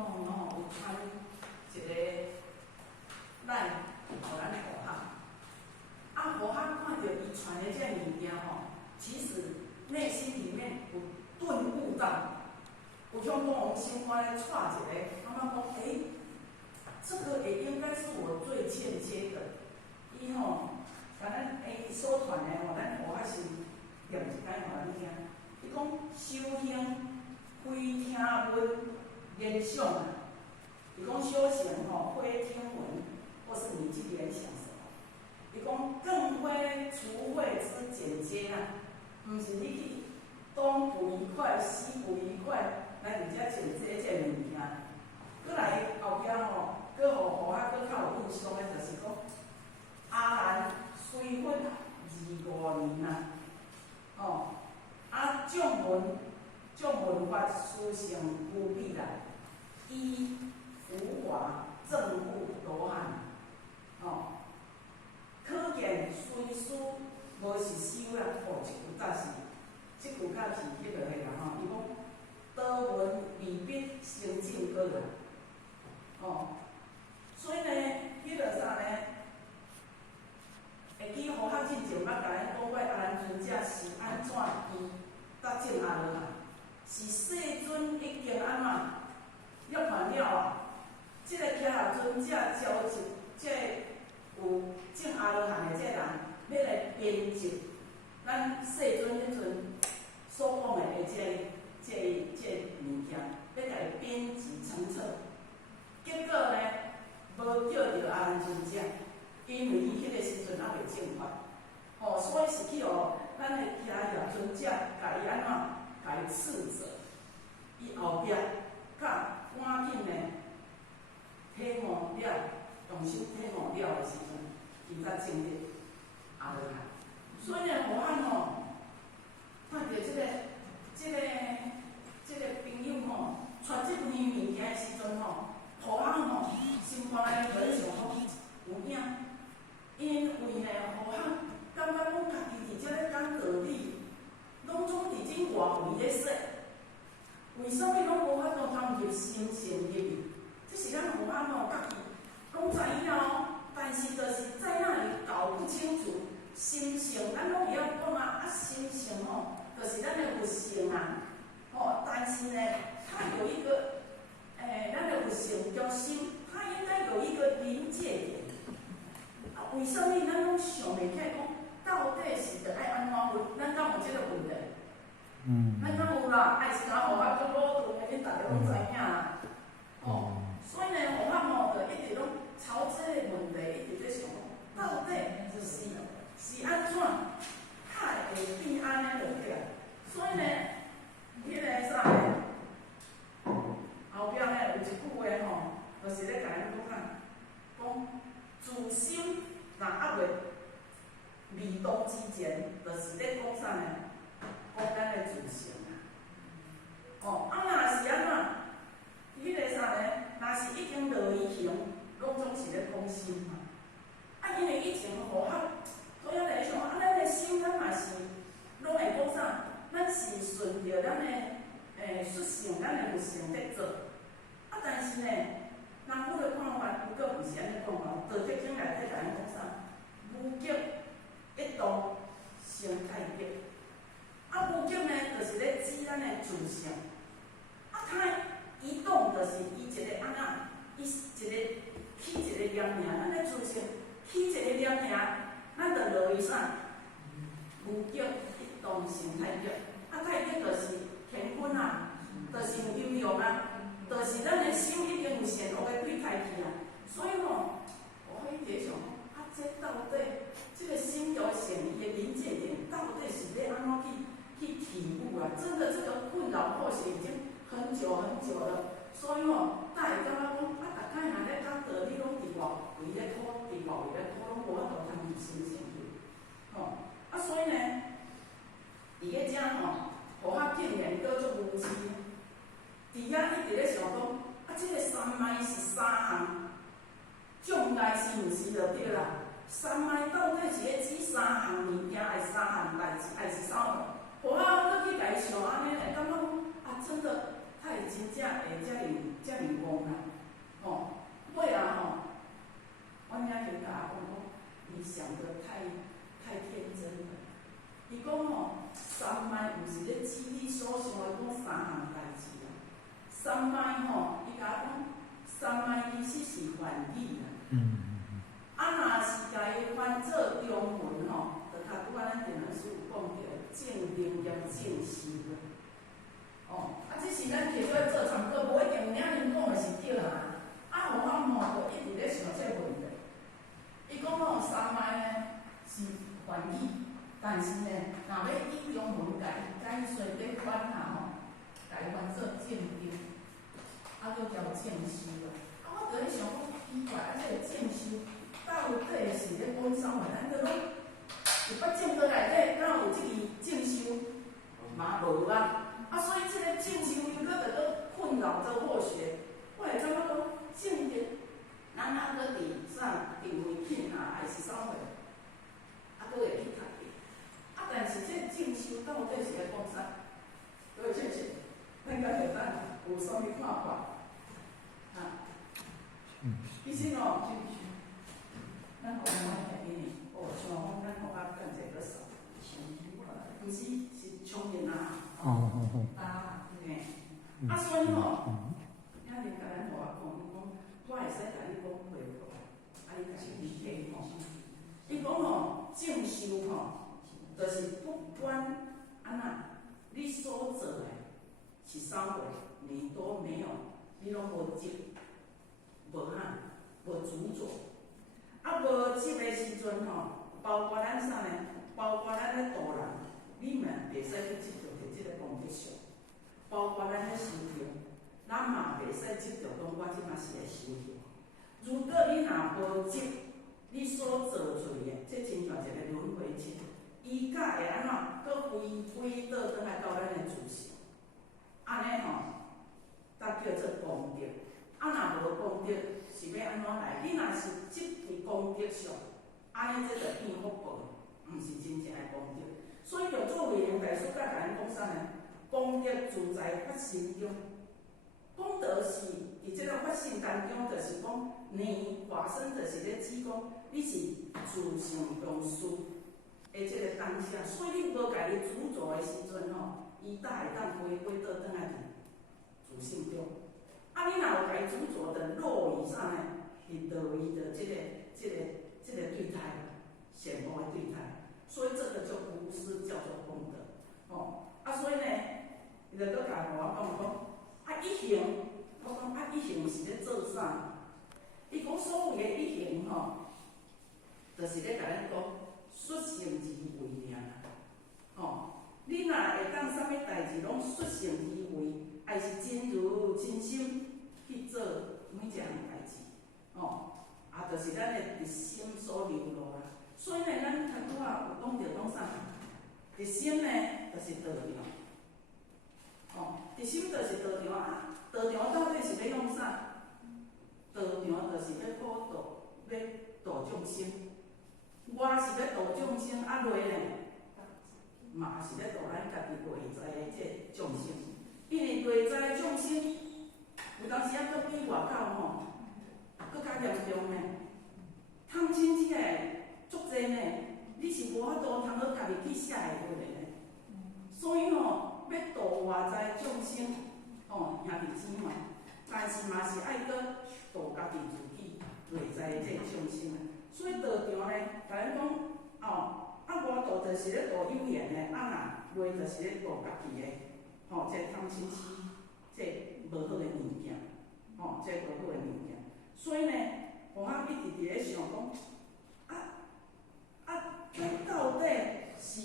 有传一个赖，互咱护学。护学看到伊传的这物件其实内心里面有顿悟到，有向往心肝来踹一个，感觉讲，这个也应该是我最欠缺的。伊甲咱所传的咱护学是念一解互咱听。伊讲修行非听闻联想啊，伊讲修行非听闻或是你去联想什么。伊讲更非除秽之简洁啊，毋是你去东不一块西不一块来伫遮简洁这物件。过来后壁搁互学搁较有印象的，就是讲阿兰虽婚25年啊，众文法思想不必来，依浮华正悟罗汉可见虽书无是修啦，一句但是即句较是迄落个啦伊讲多闻未必成正果啦，所以呢，迄落啥呢？会记护学之前，捌甲咱讲过，阿难尊者是安怎伊达证阿罗汉？是世尊已经安怎约完了啊？即个迦叶尊者召集即有证阿罗汉的即人，要来编辑咱世尊迄阵所讲的即物件，要甲伊编辑成册。结果呢，无叫着阿难尊者。因为伊迄个时阵还袂正法，所以是去咱的迦叶尊者甲伊安怎，甲伊斥责。伊后壁甲赶紧的体悟了，用心体悟了的时阵，伊才证入阿罗汉。所以呢，护学看到即个朋友传即份物件的时阵护学心肝里很想讲有影。因为呢，护学感觉讲家己伫遮咧讲道理，拢总伫种外围咧说，为什么拢无法度通入心性入去？这是咱护学家己拢知影但是就是在那里搞不清楚心性。咱拢会晓讲心性就是咱的佛性啊，但是呢，它有一个咱的佛性叫心，它应该有一个临界点。为什么咱拢想袂起来讲，到底是着爱安怎分？咱敢有即个问题？咱敢有啦？爱是讲护学足老长的，恁大家拢知影啦。所以呢，护学就一直拢朝这个问题一直在想，到底是安怎，才会变安尼落去？所以呢，迄个啥呢？后壁呢有一句话就是咧甲咱讲自心。若还袂未动之前，就是咧讲啥呢？讲咱的自性啊。若是安怎？迄个啥呢？若是已经落于行，拢总是咧讲心嘛。因为以前护学，所以来想咱的心，咱嘛是拢会讲啥？咱是顺着咱的率性，咱的佛性在做。但是呢，人我的看法，不过毋是安尼讲道德经内底甲咱讲啥？无极一动生太极，无极呢，就是咧指咱的自性。它移动就是伊一个安怎，伊一个起一个念尔，咱的自性起一个念尔，咱就落于啥？无极一动生太极。太极就是乾坤啊，就是有阴阳啊，就是咱的心已经有善恶的对待去啊。所以我一直想这到底这个心有善意的临界点，到底是要安怎去体悟啊？真的这个困扰或许已经很久了，所以才会感觉讲大家若咧讲道理，拢伫外围咧讨，伫外围咧讨，拢无法度通入心性去。所以呢，伫个遮护学竟然叫做无知，伫遐一直咧想讲这个三昧是三项。障碍是毋是就对啦？三昧到底是咧指三项物件，还是三项代志，还是啥物？护学搁去甲伊想安尼，会感觉讲真的，他会真正会遮尔戆伊想得太天真了。伊讲吼，三麦毋是咧指你所想的讲3项代志啊。三麦吼，伊甲我讲，三麦其实是梵语啊。啊，若是家己翻做中文吼，就较拄仔咱电脑书有讲着正定业正修啊。哦，啊，这是咱摕出来做参考，无一定领恁讲的是对啊。啊，互我吼，就一直咧想这个问题。伊讲吼，三麦呢是梵语，但是呢，若要以中文家己解说咧翻下吼，家己翻做正定，啊，搁叫正修啊。啊，我就咧想讲奇怪，啊，这个正修。到底是咧讲啥物？咱都讲一般正科内底，哪有即个正修？嘛无啊！啊，所以即个正修应该就搁困扰做好学。我会怎么讲？正的，咱啊搁伫啥定位品啊，还是啥货？啊，搁会去读的。啊，但是这正修到底是咧讲啥？对，这是咱家会当有啥物看法？啊，其实哦，咱互咱下面哦，像讲咱互较更侪个少，毋是聪明啊，啊，嘿，啊，所以吼，遐人甲咱互我讲，伊讲我会使甲你讲回复，啊，你家己理解吼。伊讲吼，正修吼，就是不管安那，你所做的是啥货，你都没有，你拢无执，无无执着。啊，无执的时阵吼，包括咱啥呢？包括咱咧度人，你嘛袂使去执着伫即个功德上；包括咱咧修行，咱嘛袂使执着讲我即马是来修行。如果你若无执，你所做出的，这亲像一个轮回车，伊甲会安怎？搁回倒转来到咱的自性，安尼吼，才叫做功德。啊，若无功德，是要安怎来？你若是执伫功德上，安尼这就变福报，毋是真正的功德。所以着做慧能大师甲咱讲啥呢？功德自在发心中，功德是伫即个发心当中，就是讲你化身就是咧指讲你是自性用事的即个当下，所以你无家己主做的时阵吼，伊才会当回倒转来伫自性中。啊，你若有家己主做的落于啥呢？是落于的这个对待，显化的对待，所以这个就不是叫做功德，哦，啊，所以呢，伊就搁甲我讲，啊，一行，我讲啊，一行是咧做啥？伊讲所谓的一行吼，就是咧甲咱讲率性而为尔，哦，你若会当啥物代志拢率性而为，还是真如真心去做每一项代志，哦，啊，就是咱的伫心所流露啦。所以呢，咱头拄仔有讲着讲啥？伫心呢，就是道场，哦，伫心就是道场啊。道场到底是要用啥？道场就是要普渡，要度众生。我是要度众生，啊，落呢，嘛是要度咱家己内在的这众生，因为内在的众生。有当时啊，搁比外口吼，搁较严重呢。贪嗔痴的足侪呢，你是无法度通好家己去写会落的呢。所以吼，要度外在众生，吼兄弟姊妹，但是嘛是爱搁度家己自己内在的这众生。所以道场呢，甲咱讲哦，啊外道就是咧度有缘的，啊若内就是咧度家己的，吼这贪嗔痴，这。无好的物件，吼，这无好的物件。所以呢，我一直伫咧想讲，咱到底是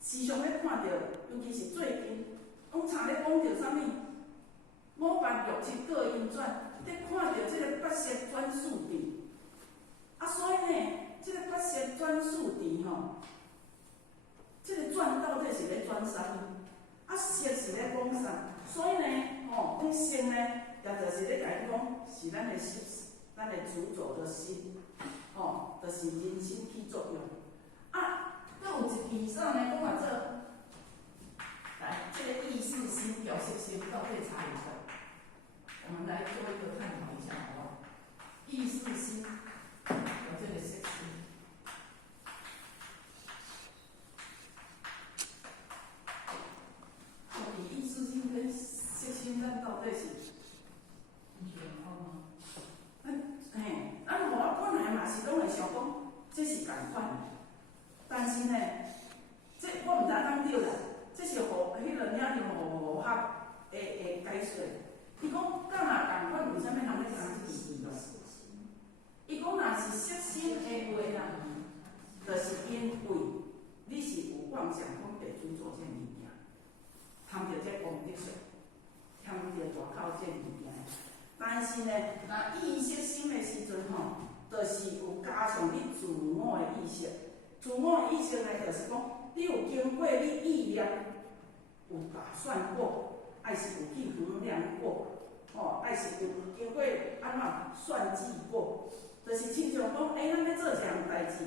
时常咧看到，尤其是最近，讲查咧讲到啥物，某办录七个因转，咧看到即个八识转数地，啊，所以呢，即个八识转数地吼，即个转到底是咧转啥物？啊，识是咧讲啥？所以呢，吼，讲心呢，也就是咧甲伊讲，是咱的心，咱的主轴的心，吼，就是人心起作用。啊，搁有一句啥呢？讲话做，来，这个意识心、表示心到底差异在？我们来做一个探讨一下，好不好？意识心和这个识心。但是呢，若意识心的时阵吼，就是有加上你自我的意识。自我的意识呢，就是讲你有经过你意念，有打算过，还是有去衡量过，还是有经过安怎算计过，就是亲像讲，咱要做一项代志，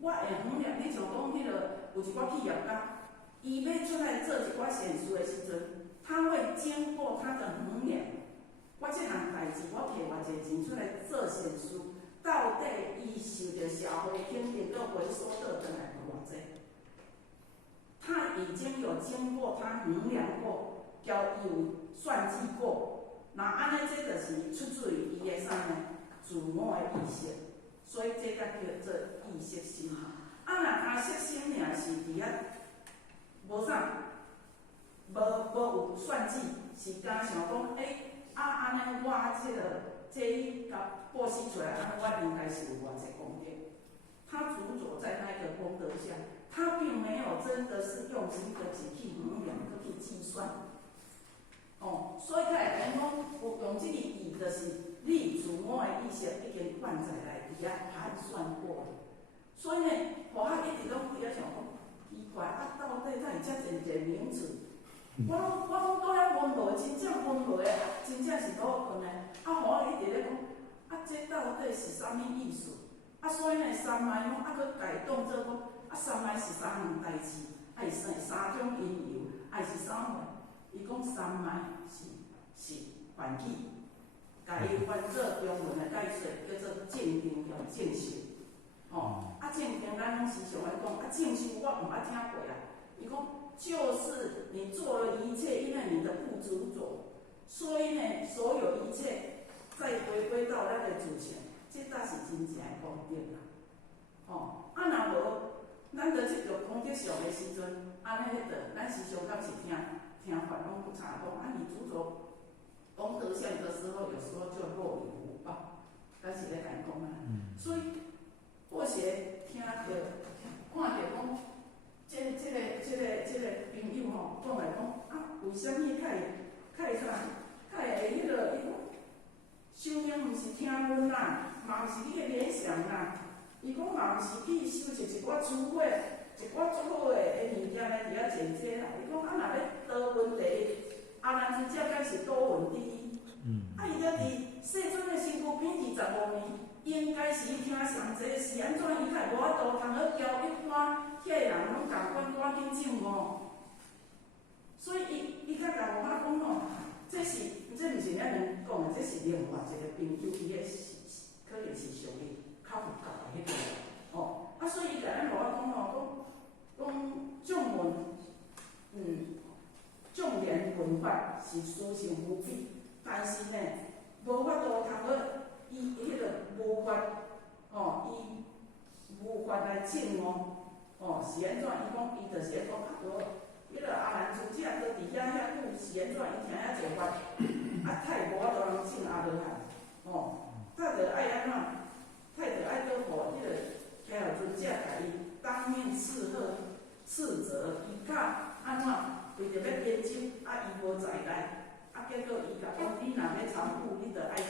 我会衡量。你像讲迄个有一寡企业家，伊要出来做一寡显示的时阵，他会经过他的衡量。我这项代志，我摕偌济钱出来做善事，到底伊受到社会肯定，佮回收倒转来有偌济？他已经有经过他衡量过，交有算计过，那安尼这就是出自于伊的啥呢？自我的意识，所以这才叫做意识心。若阿识心尔是伫遐无啥，无有算计，是敢想讲安尼我这甲剖析出来，安尼我应该是有偌济功德。他执着在那个功德下，他并没有真的是用心的去衡量、去计算。所以他会讲有用这个意，就是你自我的意识已经灌载来伫遐盘算过了。所以呢，互我一直拢伫遐想讲，奇怪到底哪会遮侪个名词？我拢倒遐温柔，真正温柔的，真正是倒困的。互我一直咧讲，这到底是啥物意思？所以呢，三昧讲佫改动做讲，三昧是三项代志，是三种因由，是啥物？伊讲三昧是梵起，甲伊翻做中文的解说，叫做正定和正修。正定咱拢时常来讲，正修我毋捌听过啦。伊讲就是你做了一切，因为你的不执着，所以呢，所有一切再回归到咱的主权，这才是真正的功德啦。若无，咱着即着功德上的时阵，安尼迄个，咱时常敢是听法拢有查讲，你执着功德相的时候，有时候就落于福报，咱是咧讲啊。所以我是听着看着讲。这个朋友讲来讲，为什么较会迄个？伊讲修行毋是听闻啦，嘛毋是你的联想啦。伊讲嘛毋是去收集一寡智慧、一寡足好的物件来伫遐前者啦。伊讲若要多闻第一，阿难尊者该是多闻第一。伊则伫世尊的身躯边25年，应该是伊听上济，是安怎伊较无法度通好教一般。遐个人拢共款赶紧证所以伊较共我讲这毋是咱人讲的，这是另外一个朋友，伊个可能是属于较佛教的迄个所以伊甲咱我讲众文，众言文法是殊胜无比，但是呢，无法度通好伊迄个无法伊无法来证是安怎？伊讲，伊就是咧讲迄个阿难尊者搁伫遐久，是安怎？伊听遐济法，太无法度通证阿罗汉，他着爱安怎？他着爱搁互迄个迦叶尊者甲伊当面斥责，伊较安怎？为着要研究，伊无在来，结果伊甲讲，你若要参悟，你着爱去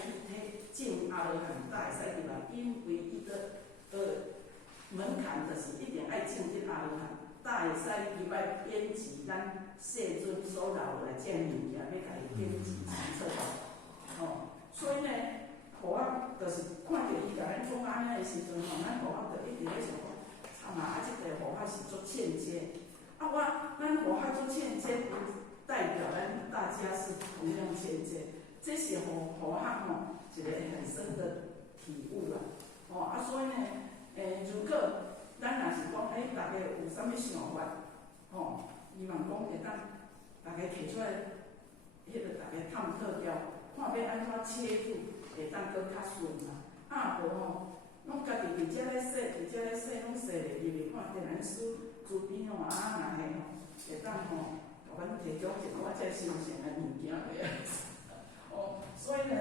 证阿罗汉，才会使入来，因为伊门槛就是一定爱证这阿罗汉，才会使伊来编辑咱世尊所留的这物件，要甲伊编辑清楚。所以呢，互我就是看到伊甲咱讲安尼的时阵咱互我就一直咧想讲，参这个互我是足欠缺。咱互我足欠缺，不代表咱大家是同样欠缺，这是互我一个很深的体悟啦。所以呢。如果咱若是讲，大家有啥物想法，希望讲会当大家提出来，迄个大家探讨掉，看要安怎切入，会当搁较顺啦。无拢家己伫遮咧说，拢说袂入去，看电然书主编若会会当甲阮提供一寡遮新鲜的物件袂所以呢，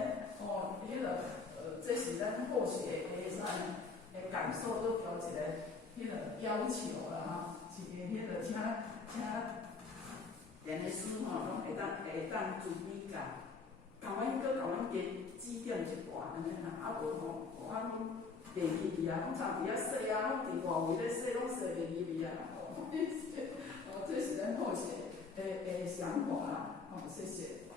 迄个这是咱或许会使。感受都调一个迄个要求啦一个迄个请连个师拢会当自比较，甲阮搁甲阮研啊无吼，我袂记去啊，阮常伫遐说啊，拢伫外围咧说，拢说袂记去啊。这是咱目前的想法啦，谢谢。